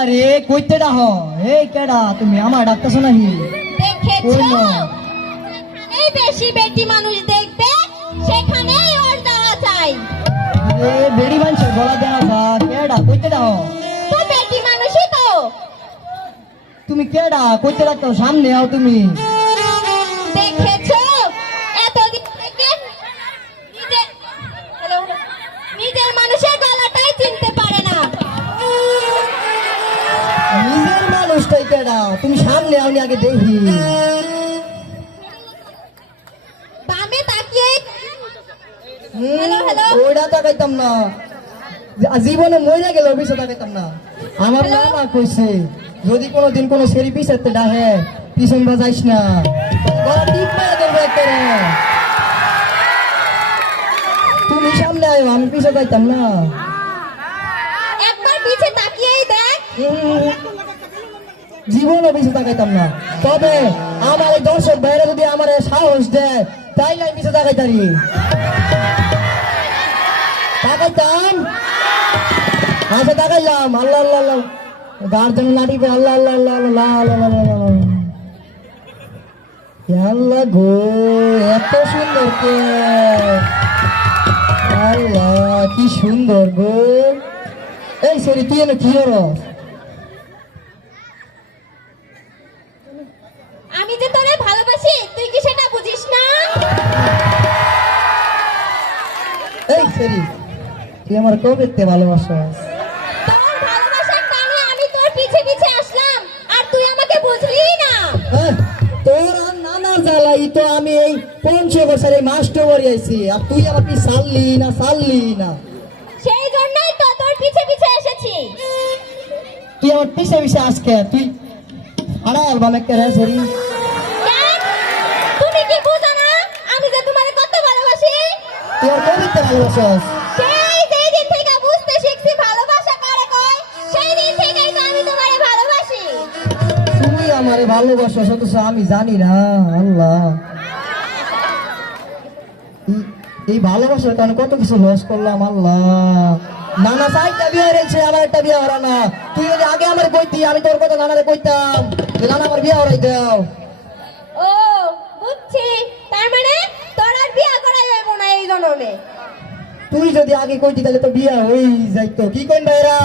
কেডা রে কইতে ডাহ। এই কেডা তুমি? আমার ডাকতেছ নাহি দেখেছ? এই বেশি বেটি মানুষ দেখবে সেখানেই ওর যাওয়া চাই। আরে বেড়ি মানুষের গলা দেওয়া যা কেডা? কইতে ডাহ। তো বেটি মানুষই তো। তুমি কেডা? কইতে ডাকতো সামনে আও তুমি। দেখেছ? সামনে আওনি আগে দেখি। বামে তাকিয়ে হুম, হ্যালো, হ্যালো। ওইটা তাকাইতাম না। জীবনে মরে গেল পিছে তাকাইতাম না। আমার। কইছে যদি কোনো সেরি পিছাতে ডাহে পিছন বাজাইস না। তুমি সামনে আয়ো আমি পিছে যাইতাম না। একবার পিছে তাকিয়েই দেখ। জীবনও পিছিয়ে তাকাইতাম না। তবে আমার এই দর্শক বাইরে যদি আমার সাহস দেয়, তাই আমি পিছিয়ে তাকাইতারি। তাকাইতাম? আচ্ছা তাকাইলাম। আল্লাহ আল্লাহ আল্লাহ। গার্জেন লাঠিতে আল্লাহ আল্লাহ আল্লাহ আল্লাহ আল্লাহ আল্লাহ আল্লাহ গো, এত সুন্দর কে। আল্লাহ, কি সুন্দর গো। এই সরি তুই কি হরস ভালোবাসি তুই কি সেটা বুঝিস না? এই সরি তুই আমার কবে তে ভালোবাসাস। তোর ভালোবাসার টানে আমি তোর পিছে পিছে আসলাম আর তুই আমাকে বুঝলি না। হ্যাঁ, তোর আর নানা জ্বালাই তো আমি এই পঞ্চ বছর এই মাস্টার বাড়ি আইছি আর তুই আমার কি সারলি না সারলি না। সেই জন্যই তো তোর পিছে পিছে এসেছি। তুই আমার পিছে পিছে আজকে তুই আড়া অ্যালবাম একটা রে সরি কেন? তুমি কি বুঝো না আমি যে তোমারে কত ভালোবাসি তুই আমার কবে তে ভালোবাসাস। সেই যেই দিন থেকে বুঝতে শিখছি ভালোবাসা কারে কয়? সেই দিন থেকেই তো আমি তোমারে ভালোবাসি। তুই আমারে ভালোবাসাস অথচ আমি জানি না আল্লাহ। এই- ভালোবাসার কারণে কত কিছু লস করলাম আল্লাহ। নানা সাইডটা বিয়ে হয়েছে আমার একটা বিয়ে হরা না। তুই যদি আগে আমার কইতি আমি তোর কথা নানারে কইতাম। যে নানা আমার বিয়ে হরাই দাও ও বুঝছি। তার মানে তোর আর বিয়া করা যাবে না এই জন্মে। তুই যদি আগে কইতি তাহলে তো বিয়ে হই যাইতো। কি কোন ভাইরা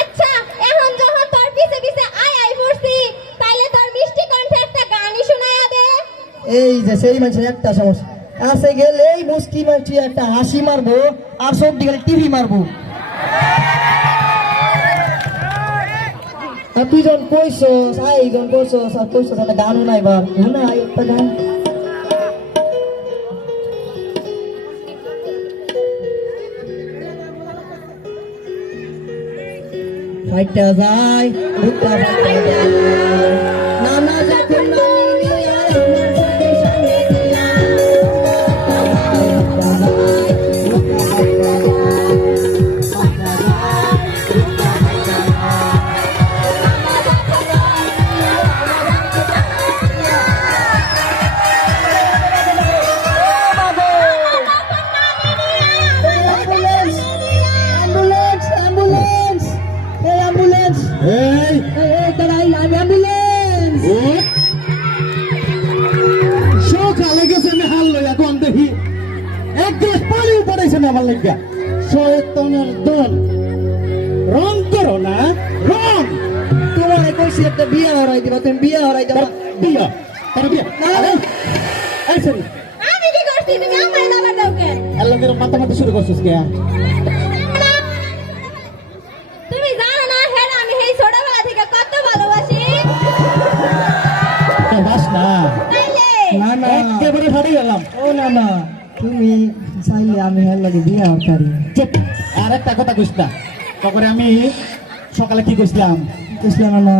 আচ্ছা এখন যখন তোর পিছে পিছে আই আই পড়ছি তাইলে তোর মিষ্টি কণ্ঠে একটা গানই শোনায়া দে। এই যে সেই মানুষের একটা সমস্যা কাছে গেলে এই মুস্কি মারছি একটা হাসি মারবো আর সব দিকে টিভি মারবো। আর তুই যখন কইছস আই যখন কইছস আর কইছস একটা গানও নাই বার না একটা গান। মাইটা যায় মুখটা মাইটা যায় গেলাম ও না না তুমি চাইলে আমি হেল লাগে বিয়ে হতারি আর একটা কথা কইস না। তখন আমি সকালে কি কইছিলাম? বুঝলাম না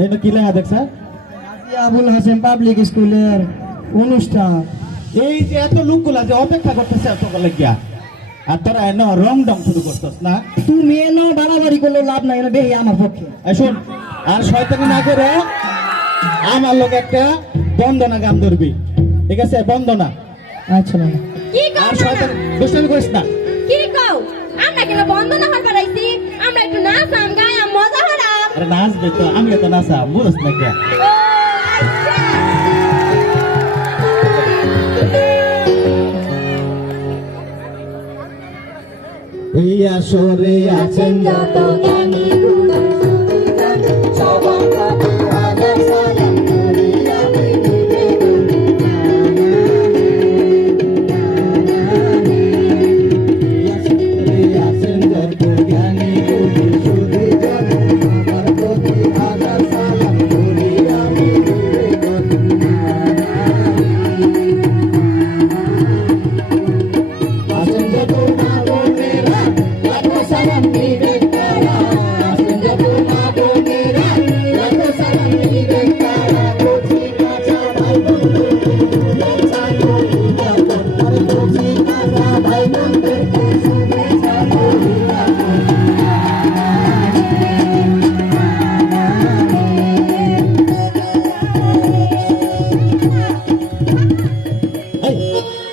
এই কি লেখা দেখছ? আবুল হাসেম পাবলিক স্কুলের অনুষ্ঠান। এই যে এত লোকগুলা যে অপেক্ষা করতেছে এত লাগিয়া। আর তোরা এন রং ডং শুরু করছস না? তুমি এনো বাড়াবাড়ি করলে লাভ নাই আমার পক্ষে। শোন আর শয়তানি না করে আমার লোক একটা বন্দনা গান ধরবি। ঠিক আছে বন্দনা। আচ্ছা কি আর শয়তানি দুষ্টামি করিস না। কি কও? আমরা কেন বন্ধ না হল পারাইছি আমরা নাচাম গায়াম মজা হলাম আরে নাচবে তো আমিও তো নাচা বুঝছ না কে? আচ্ছা। এই আসরে আছেন যত জ্ঞানী।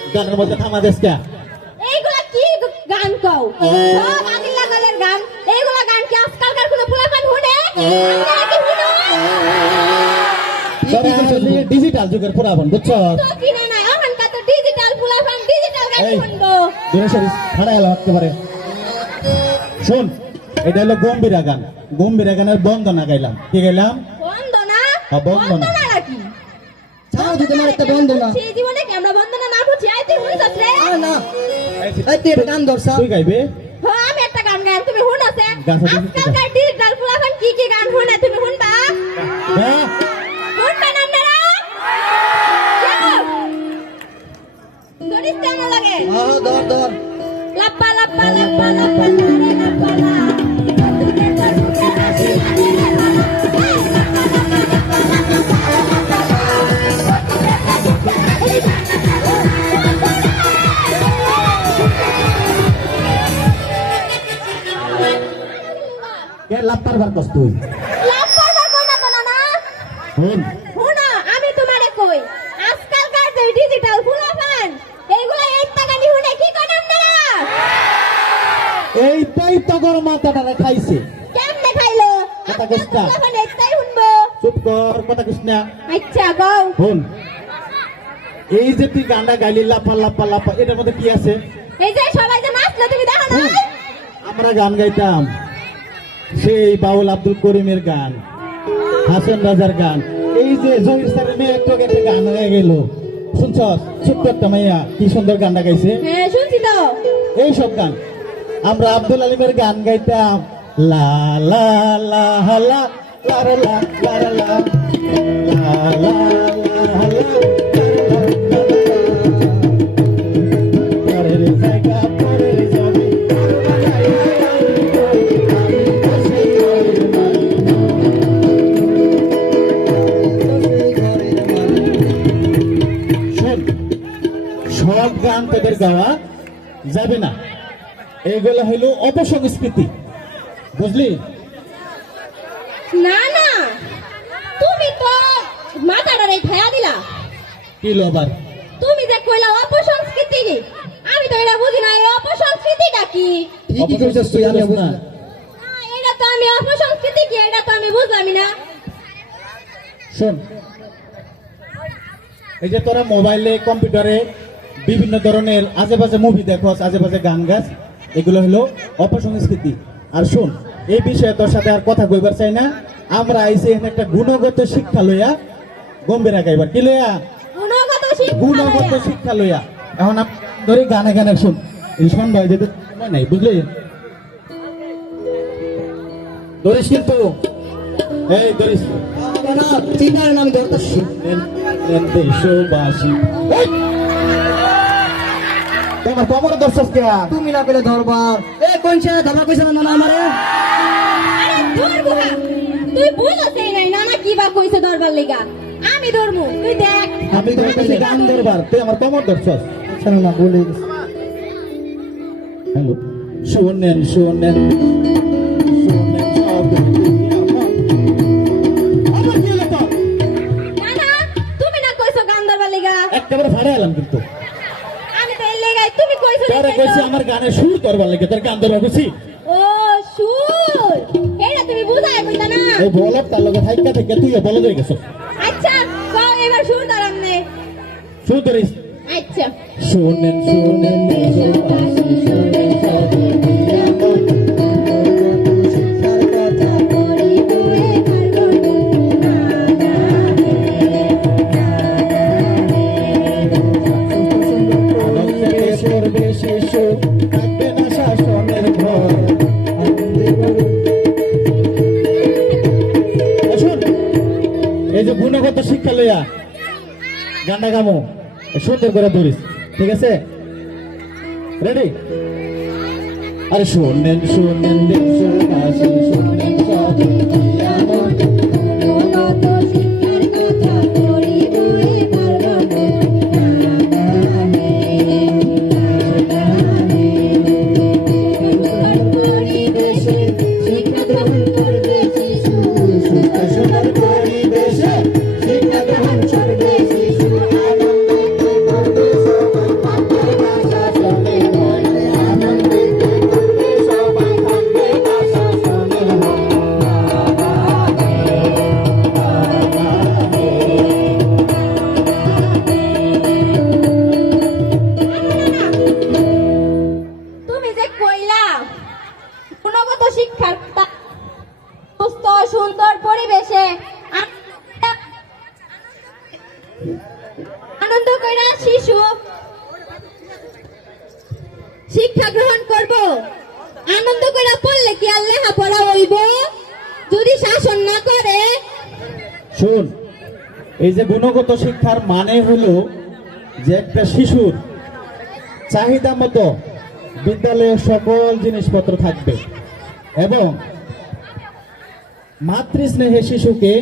Jangan mau tetap matis ya. খাড়া এলাম একেবারে শোন এটা হলো গম্ভীরা গান গম্ভীরা গানের বন্দনা গাইলাম। কি গাইলাম? বন্দনা? হ্যাঁ, বন্দনা। বন্দনা নাকি? ছাড়ো তো তোমার একটা বন্দনা সেই জীবনে কি আমরা বন্দনা না বুঝি? আইতে শুনছস রে। আর না। এই তুই একটা গান ধরছা তুই গাইবে? হ্যাঁ আমি একটা গান গাই তুমি শুনছে গান আজকালকার ডিজিটাল ফুলাফান কি কি গান শুনে তুমি শুনবা হ্যাঁ। শুনবেন আপনারা? ধরিস কেন লাগে? হ্যাঁ ধর ধর। Lapar lapar Pak. tuh. Lapar barkos nana? এইটাই তো গর মাথাটা খাইছে কেমনে খাইলো কথা চুপ কর কথা আচ্ছা গাও শুন এই যে তুই গানটা গাইলি লাপা লাপা লাপা এটার মধ্যে কি আছে? এই যে সবাই যে নাচলো তুমি দেখো না আমরা গান গাইতাম। সেই বাউল আব্দুল করিমের গান হাসান রাজার গান। এই যে জহির স্যারের মেয়ে একটু একটা গান হয়ে গেল। শুনছ একটা মাইয়া কি সুন্দর গানটা গাইছে। হ্যাঁ শুনছি তো। এই সব গান। আমরা আব্দুল আলিমের গান গাইতাম লা লা লা লা লা লা সব গান তোদের গাওয়া যাবে না এগুলো হইল অপসংস্কৃতি। বুঝলি? না না। তুমি তো মাথাটারে খেয়া দিলা। কি আবার? তুমি যে কইলা অপসংস্কৃতি আমি তো এটা বুঝি না এই অপসংস্কৃতিটা কি? ঠিকই কইছিস তুই আমি না। না, এটা তো আমি অপসংস্কৃতি কি এটা তো আমি বুঝলামই না। শোন। এই যে তোরা মোবাইলে কম্পিউটারে বিভিন্ন ধরনের আজে বাজে মুভি দেখোস আজে বাজে গান গাছ এগুলো হলো অপসংস্কৃতি। আর শোন এই বিষয়ে তোর সাথে আর কথা কইবার চাই না। আমরা আইসি এখানে একটা গুণগত শিক্ষা লইয়া। গম্ভীর গাইবার। কি লইয়া? গুণগত শিক্ষা লইয়া। এখন ধরে গানে গানে শুন। রিসমান ভাই যেতে নাই বুঝলি? ধরিস কিন্তু। এই ধরিস। হবে নাম ধরতাছি। দেশবাসী তোমার কমর দর্শক কে তুমি না পেলে ধরবার এ কোন ছেলে ধরা কইছে না না আমারে? তুই বুঝছই নাই নানা কি বা কইছে দরবার লিগা? আমি ধরমু তুই দেখ। আমি তো কইছি গান দরবার তুই আমার কমর দর্শক। আচ্ছা না বলে শোনেন শোনেন শোনেন সব আমার? কি হলো তোর? নানা তুমি না কইছো গান দরবার লিগা একেবারে ভাড়া এলাম কিন্তু আমি তো এর লেগাই তুমি কইছো তোরা দেখে কইছি। আমার গানে সুর করবার লাগে তোর গান ধরবা কইছি। ও সুর? বুঝাই কইতা না? এই বলক তার লগে থাইকা থেকে তুই বলে হয়ে গেছ। আচ্ছা কও এবার সুর ধরাম নে। সুর ধরিস। আচ্ছা। শোনেন শোনেন শুনেন শোনেন। গুণগত শিক্ষা লইয়া গান্ডা গামো, সুন্দর করে ধরিস, ঠিক আছে? রেডি আরে শোনেন শোনেন শুনেন শোনেন সবে সুন্দর পরিবেশে আনন্দ কইরা শিশু শিক্ষা গ্রহণ করব। আনন্দ কইরা পড়লে কি আর লেখাপড়া হইব? যদি শাসন না করে। শুন, এই যে গুণগত শিক্ষার মানে হলো যে একটা শিশুর চাহিদা মতো বিদ্যালয়ে সকল জিনিসপত্র থাকবে এবং মাতৃস্নেহে শিশুকে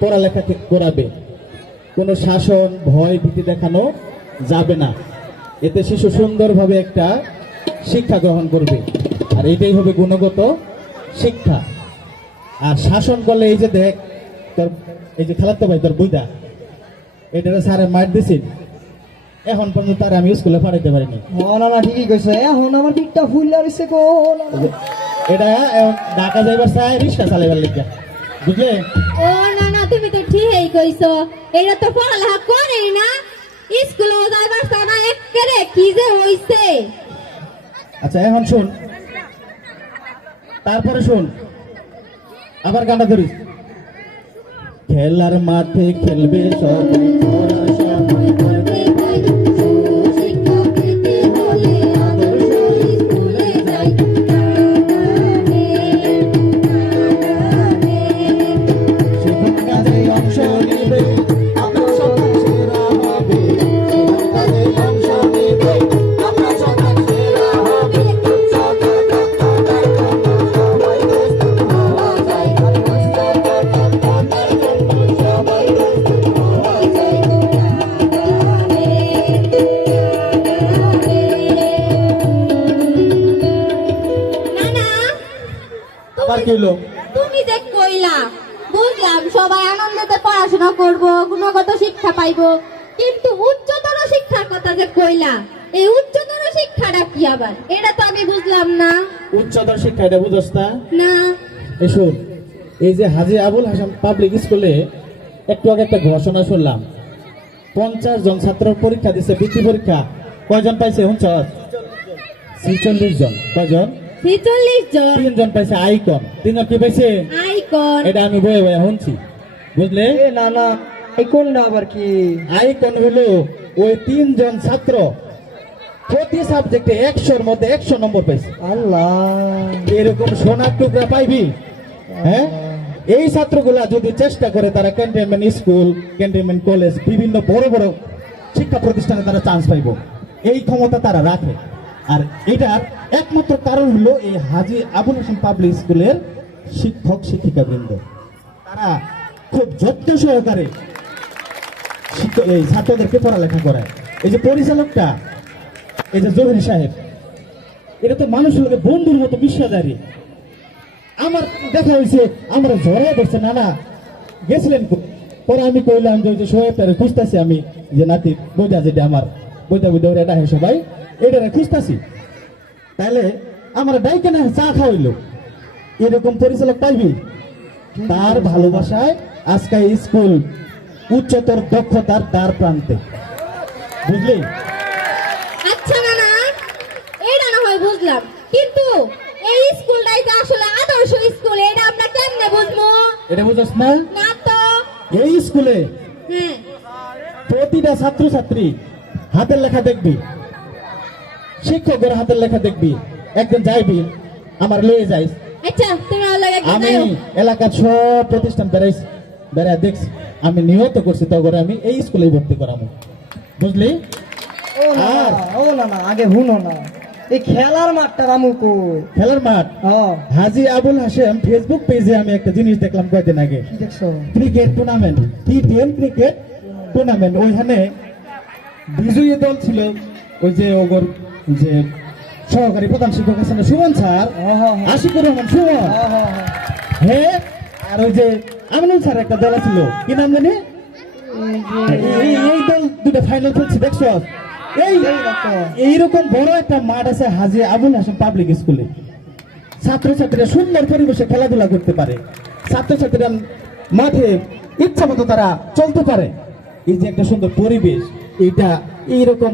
পড়ালেখা কে- করাবে। কোনো শাসন, ভয়, ভীতি দেখানো যাবে না। এতে শিশু সুন্দরভাবে একটা শিক্ষা গ্রহণ করবে। আর এটাই হবে গুণগত শিক্ষা। আর শাসন করলে এই যে দেখ, তোর এই যে খেলার তো ভাই, তোর বইটা এটা স্যারে মার দিছিল। এখন পর্যন্ত তার আমি স্কুলে পাঠাইতে পারিনি। না ঠিকই কইছে, এখন আমার পিঠটা ফুল লাগছে কো এই যে এটা ঢাকা যাইবার চাই রিক্সা চালাইবার লিখা বুঝলে? ও না না তুমি তো ঠিকই কইছো। এটা তো পড়ালেখা না। স্কুলে যাইবার কি যে হইছে। আচ্ছা এখন শোন। তারপরে শোন। আবার গানটা ধরিস। খেলার মাঠে খেলবে সবাই। বুঝলাম না। উচ্চতর শিক্ষা এটা বুঝস না। না এই এই যে হাজি আবুল হাসান পাবলিক স্কুলে একটু আগে একটা ঘোষণা শুনলাম। পঞ্চাশ জন ছাত্র পরীক্ষা দিচ্ছে বৃত্তি পরীক্ষা। কয়জন পাইছে হুঁচ ছিচল্লিশ জন। কয়জন? ছেচল্লিশ জন। তিনজন পাইছে আইকন। তিনজন কি পাইছে? আইকন। এটা আমি বয়ে বয়ে শুনছি। বুঝলে? এ না না এই কোনটা আবার কি? আইকন হলো ওই তিনজন ছাত্র প্রতি সাবজেক্টে একশোর মধ্যে একশো নম্বর পেয়েছে। আল্লাহ। এরকম সোনার টুকরা পাইবি? হ্যাঁ? এই ছাত্রগুলা যদি চেষ্টা করে তারা ক্যান্টনমেন্ট স্কুল ক্যান্টনমেন্ট কলেজ বিভিন্ন বড় বড় শিক্ষা প্রতিষ্ঠানে তারা চান্স পাইব। এই ক্ষমতা তারা রাখে। আর এটার একমাত্র কারণ হলো এই হাজি আবুল হাসান পাবলিক স্কুলের শিক্ষক শিক্ষিকা বৃন্দ তারা খুব যত্ন সহকারে এই ছাত্রদেরকে পড়ালেখা করায়। এই যে পরিচালকটা এই যে জহির সাহেব, এটা তো মানুষের লোকে বন্ধুর মতো বিশ্বাদারি আমার দেখা হয়েছে, আমরা ঝড়ে ধরছে না না গেছিলেন পরে আমি কইলাম যে সোহেবটারে খুঁজতেছি আমি, যে নাতি, বইটা যেটা আমার, বইটা বইটা ওরা ডাকে সবাই, এটা খুঁজতেছি। তাহলে আমার ডাইকে না চা খাওয়াইলো। এরকম পরিচালক পাইবি? তার ভালোবাসায় আজকে স্কুল উচ্চতর দক্ষতার দ্বার প্রান্তে। বুঝলি আচ্ছা না না এটা না হয় বুঝলাম কিন্তু এই স্কুলটাই তো আসলে আদর্শ স্কুল এটা আমরা কেমনে বুঝব? এটা বুঝছ না? না তো। এই স্কুলে হ্যাঁ প্রতিটা ছাত্রছাত্রী হাতের লেখা দেখবি শিক্ষকের হাতের লেখা দেখবি একদিন যাইবি আমার লয়ে যাইস। আচ্ছা তুমি আমি। এলাকার সব প্রতিষ্ঠান বেড়াইছি বেড়ায় দেখছি আমি নিয়ত করছি তখন আমি এই স্কুলে ভর্তি করাবো। বুঝলি? ও না ও না না আগে হুনো না। এই খেলার মাঠটা রামু কই? খেলার মাঠ? হাজি আবুল হাসেম ফেসবুক পেজে আমি একটা জিনিস দেখলাম কয়েকদিন আগে। Cricket tournament T ten cricket tournament ওইখানে বিজয়ী দল ছিল ওই যে ওগর যে সহকারী প্রধান শিক্ষক আছেন সুমন স্যার। আশিকুর রহমান সুমন। হ্যাঁ আর ওই যে আমিনুল স্যার একটা দল ছিল কি নাম জানি? এই দল দুটো ফাইনাল খেলছে দেখছ? এই। এইরকম বড় একটা মাঠ আছে হাজি আবুল হাসান পাবলিক স্কুলে ছাত্রছাত্রীরা সুন্দর পরিবেশে খেলাধুলা করতে পারে। ছাত্রছাত্রীরা মাঠে ইচ্ছা মতো তারা চলতে পারে। এই যে একটা সুন্দর পরিবেশ, এইটা এইরকম,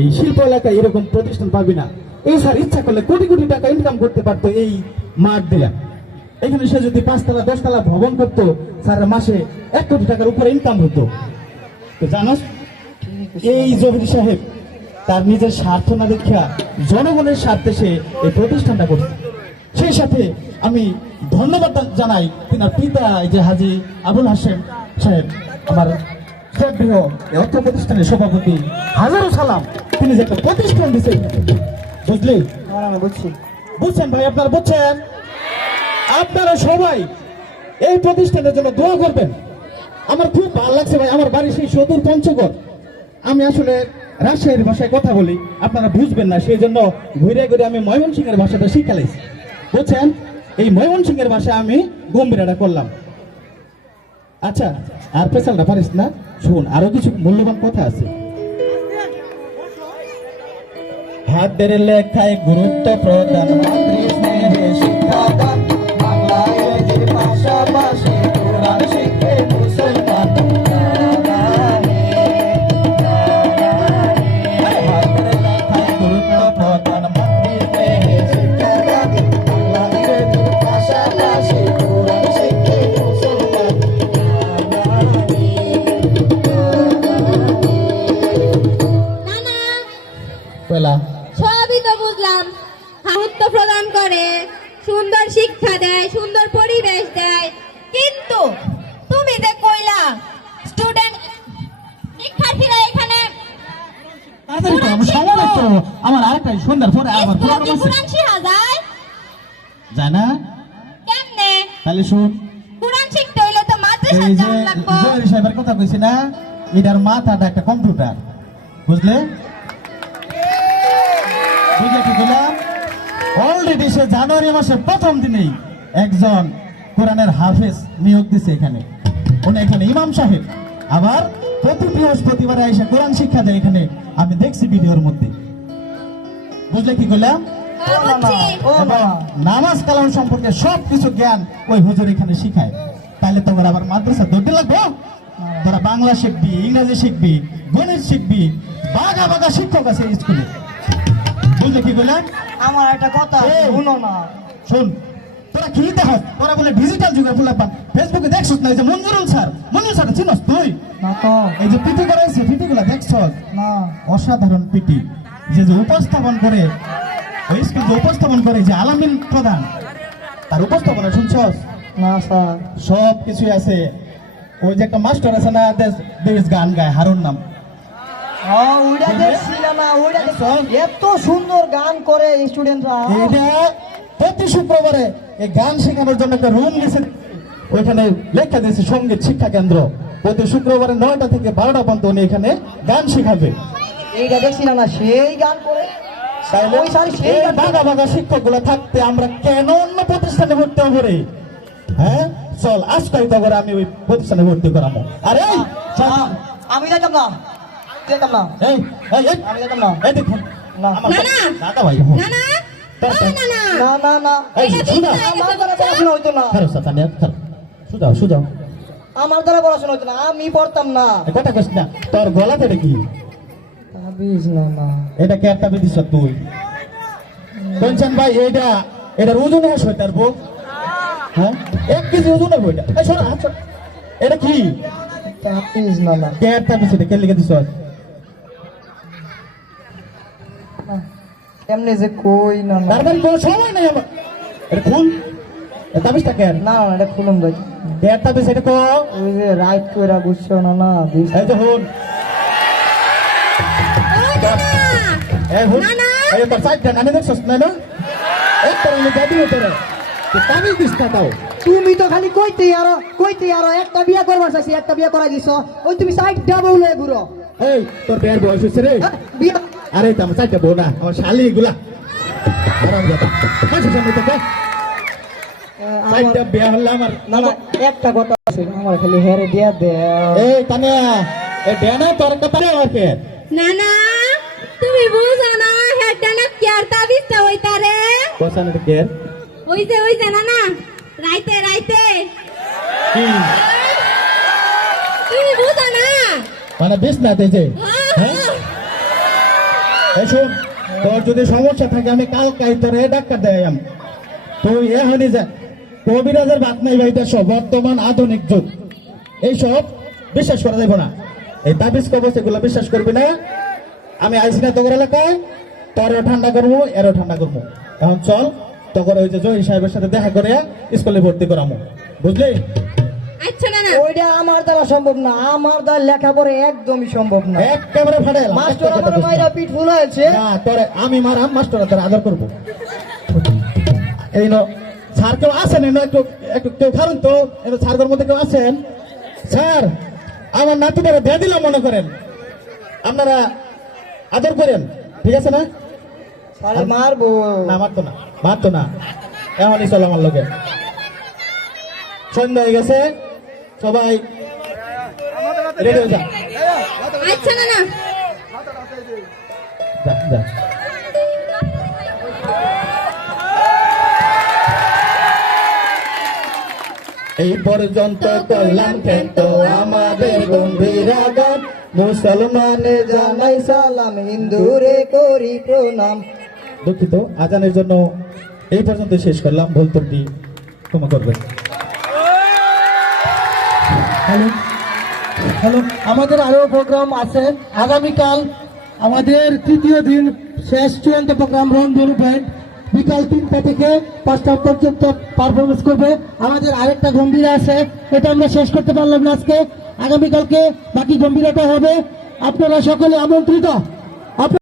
এই শিল্প এলাকায় এরকম প্রতিষ্ঠান পাবি না। এই স্যার ইচ্ছা করলে কোটি কোটি টাকা ইনকাম করতে পারতো এই মাঠ দিয়ে। এখানে সে যদি পাঁচতলা, দশতলা ভবন করতো, স্যার মাসে এক কোটি টাকার উপরে ইনকাম হতো। তো জানোস এই জহির সাহেব তার নিজের স্বার্থ না দেখিয়া জনগণের স্বার্থে সে এই প্রতিষ্ঠানটা করছে সেই সাথে আমি ধন্যবাদ জানাই তিনার পিতা এই যে হাজি আবুল হাসেম সাহেব আমার এই অর্থ প্রতিষ্ঠানের সভাপতি। হাজারো সালাম। তিনি যে একটা প্রতিষ্ঠান দিচ্ছেন বুঝলি? বুঝছি। বুঝছেন ভাই আপনারা বুঝছেন? আপনারা সবাই এই প্রতিষ্ঠানের জন্য দোয়া করবেন। আমার খুব ভালো লাগছে ভাই আমার বাড়ি সেই সদূর পঞ্চগড়। আমি আসলে রাজশাহীর ভাষায় কথা বলি, আপনারা বুঝবেন না সেই জন্য ঘুরে ঘুরে আমি ময়মনসিংহের ভাষাটা শিখালাইছি। বুঝছেন? এই ময়মনসিংহের ভাষা আমি গম্ভীরাটা করলাম। আচ্ছা আর পেশালটা পারিস না? শুন, আরও কিছু মূল্যবান কথা আছে। হাতের লেখায় গুরুত্ব প্রদান মাতৃ করে সুন্দর শিক্ষা দেয় সুন্দর পরিবেশ দেয়। কিন্তু তুমি যে কইলা স্টুডেন্ট শিক্ষার্থীরা এখানে আমার। আমার আরেকটা সন্ধ্যার পরে কোরআন শিখা যায়। জানা? কেমনে? তাহলে শুন। কোরআন শিখতে হইলে তো মাদ্রাসা যাওয়া লাগবে। সাহেবের কথা কইছি না এটার মাথাটা একটা কম্পিউটার বুঝলে? বুঝলে কি বললাম অলরেডি সে জানুয়ারি মাসের প্রথম দিনেই একজন কোরআনের হাফেজ নিয়োগ দিছে এখানে। উনি এখানে ইমাম সাহেব। আবার প্রতি বৃহস্পতিবারে এসে কোরআন শিক্ষা দেয় এখানে। আমি দেখছি ভিডিওর মধ্যে। বুঝলে কি করলাম? নামাজ কালাম সম্পর্কে জ্ঞান ওই হুজুর এখানে শিখায়। তাহলে তোমার আবার মাদ্রাসা দৌড়তে লাগবো? তোরা বাংলা শিখবি ইংরেজি শিখবি গণিত শিখবি বাগা বাগা শিক্ষক আছে স্কুলে। বুঝলে কি বললাম আমার একটা কথা এই। না। শোন। তোরা কি দেখ তোরা বলে ডিজিটাল যুগে ফুলা পান। ফেসবুকে দেখছিস না এই যে মঞ্জুরুল স্যার? মঞ্জুর স্যার চিনস তুই? না তো। এই যে পিটি করাইছে পিটি গুলা দেখছস? না। অসাধারণ পিটি। যে যে উপস্থাপন করে ওই স্কুল যে উপস্থাপন করে যে আলামিন প্রধান তার উপস্থাপনা শুনছস? না স্যার। সব কিছুই আছে। ওই যে একটা মাস্টার আছে না দেশ দেশ গান গায় হারুন নাম। হ্যাঁ দেখ- এত সুন্দর গান করে স্টুডেন্টরা প্রতি শুক্রবারে এই গান শেখানোর জন্য একটা রুম নিয়েছে ওইখানে লেখা দিয়েছে সংগীত শিক্ষা কেন্দ্র। প্রতি শুক্রবারে নয়টা থেকে বারোটা পর্যন্ত উনি এখানে গান শেখাবে। এইটা দেখছিলাম না সেই গান করে। বাঘা বাঘা শিক্ষকগুলো থাকতে আমরা কেন অন্য প্রতিষ্ঠানে ভর্তি হব রে? হ্যাঁ? চল আজকাল করে আমি ওই প্রতিষ্ঠানে ভর্তি করাবো আরে আমি যেতাম না। যেতাম না। এই এই এই। আমি যেতাম না। এই দেখুন। না। আমার। দাদা ভাই হ্যাঁ। না না। না না। না না না। এই এটা শোনা ঠিক না। আমার দ্বারা পড়াশোনা হইতো না। আমার দ্বারা পড়াশোনা আমি পড়তাম না। কথা কস না তোর গলাতে এটা কি তাবিজ না না। এটা কে একটা বিদিস তুই কনসান ভাই এটা এটার ওজন হয় শয়তার বউ হ্যাঁ? এক কেজি ওজন হবে এটা। শোনা এটা কি? তাবিজ না না। কে একটা বিদিস এটা কে লিখে দিছ এমনি যে কই না না। তার মানে কোনো সময় নাই আমার। এটা খুল এটা তাবিজটা কে? না না এটা খুলুন ভাই। কে একটা এটা কো ওই যে রাইট কইরা বুঝছ না না এই যে হুন। এই হুন। না, না। এই তোর সাইড আনে দেখছস না না এক তোর আমি গাদি তোরে। তাবিজ দিস না তাও। তুমি তো খালি কইতে আরও কইতে আরও একটা বিয়া করবার চাইছি একটা বিয়া করাই দিছ। ওই তুমি সাইড ডাবল হয়ে ঘুরো। এই তোর বিয়ের বয়স রে। বিয়া আরে তো আমার চারটা বউ না আমার শালি এগুলা। আরাম দাদা মাসে সামনে তো চারটা বিয়া হলে আমার না না একটা কথা আছে আমার খালি হেরে দিয়া দে এই তানিয়া এই বিয়া তোর কথা রে আমার কে না না তুমি বুঝো না হেডটা না ওই যে ওই যে রাইতে রাইতে। তুমি বুঝো না। মানে বেশ না তেজে হ্যাঁ, এই শোন তোর যদি সমস্যা থাকে, আমি কাল কাই তোর এ ডাক্তার দেয় আমি। তুই এ হয়নি যা, কবিরাজের বাত নাই ভাই সব বর্তমান আধুনিক যুগ। এইসব বিশ্বাস করা যাবে না। এই তাবিজ কবচ এগুলো বিশ্বাস করবি না। আমি আইসি না তোর এলাকায়, তোরও ঠান্ডা করব এরও ঠান্ডা করব এখন চল তোর ওই যে জহির সাহেবের সাথে দেখা করে স্কুলে ভর্তি করামো। বুঝলি? আচ্ছা না না। ওইটা আমার দ্বারা সম্ভব না আমার দ্বারা লেখাপড়া একদমই সম্ভব না। একেবারে ফাটে মাস্টার আমার মাইরা পিঠ ফুল হয়েছে। না তোরে আমি মারাম মাস্টার তোর আদর করব। এই নো স্যার কেউ আসেন না একটু একটু কেউ তো। এটা স্যারদের মধ্যে কেউ আছেন? স্যার আমার দিয়ে দিলাম মনে করেন। আপনারা আদর করেন ঠিক আছে না? মারবো। না মারতো না মারতো না। এমনই চলো আমার লোকে। সন্ধ্যা হয়ে গেছে। সবাই রেডি হয়ে আচ্ছা না না। এই পর্যন্ত করলাম কিন্তু আমাদের গম্ভীর গান। মুসলমানে জানাই সালাম হিন্দুরে করি প্রণাম। দুঃখিত আজানের জন্য এই পর্যন্ত শেষ করলাম। ভুল ত্রুটি ক্ষমা করবেন। হ্যালো। হ্যালো, আমাদের আরও প্রোগ্রাম আছে। আগামীকাল আমাদের তৃতীয় দিন শেষ চূড়ান্ত প্রোগ্রাম রঞ্জন ব্যান্ড বিকাল তিনটা থেকে পাঁচটা পর্যন্ত পারফরমেন্স করবে। আমাদের আরেকটা গম্ভীর আছে, এটা আমরা শেষ করতে পারলাম না আজকে। আগামীকালকে বাকি গম্ভীরতা হবে। আপনারা সকলে আমন্ত্রিত।